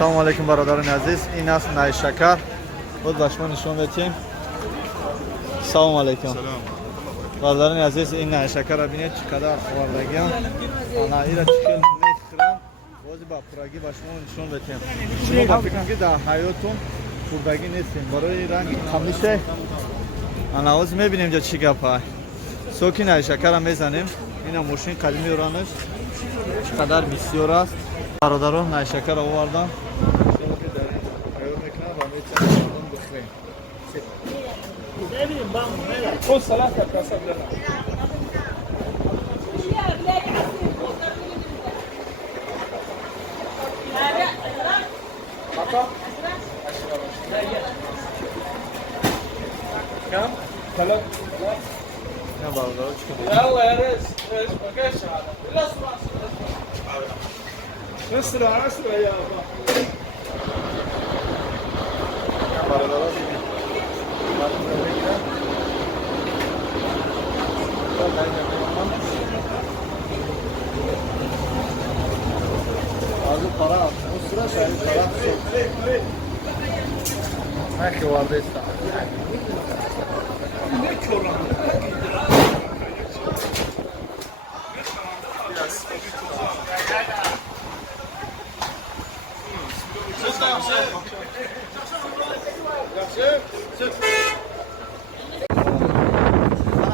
Салому алейкум, бародарони азиз. Ин аст найшакар. Буд ба шумо нишон медиҳем. Салому алейкум. Бародарони азиз, ин найшакарро бинед чӣ қадар овардагиам. Ана ира чӣ хел мехӯрам. Бози ба пурагӣ ба шумо нишон медиҳем. Шумо ба фикр ки дар ҳаётум хурдагӣ нестем. Барои ранги қамише ана ҳозир мебинем ҷа чӣ гапа. Соки найшакарро мезанем. Ина мошини қадимии ранаш чӣ қадар бисёр аст. Бародарон найшакарро овардам. Шумо ки дар ин ҳаёт мекунам ва метавонед мардум бихӯрем. خذ ثلاثة كاسات لنا. كم؟ ثلاث. نه برادران چی کنید؟ يلا يا ريس ايش بقاش هذا؟ الاسرع اسرع اسرع يا ابا. برادران ببین. مردم رو بگیرم. از اون پارا اون سرا شاید پارا نه که وارده استم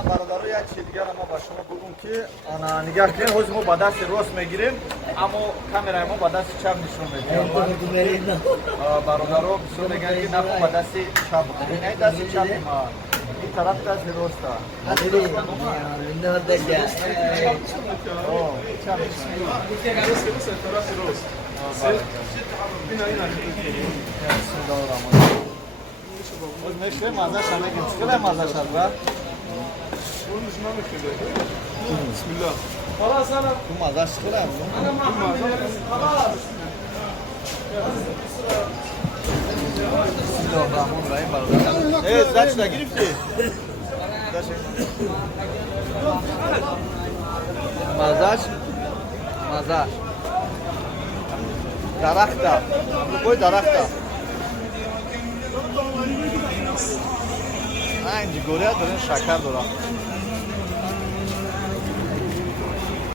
برادران یک چیز دیگر ما با شما بگم که آنا نگاه کنید حوز ما با دست راست میگیریم اما کامرای ما با دست چپ نشون میدیم. برادران بسیار میگن که نکن با دست چپ بکنید. این دست چپ ما این طرف دست راست میشه مزه شما که چقدر مزه شد بسم الله. خلاص انا تو مزه چقدر خلاص. بسم الله الرحمن الرحیم برادر. ای زاچ نگرفتی؟ مزهش مزه درخته کوی درخته اینجا گوریه دارین شکر دارم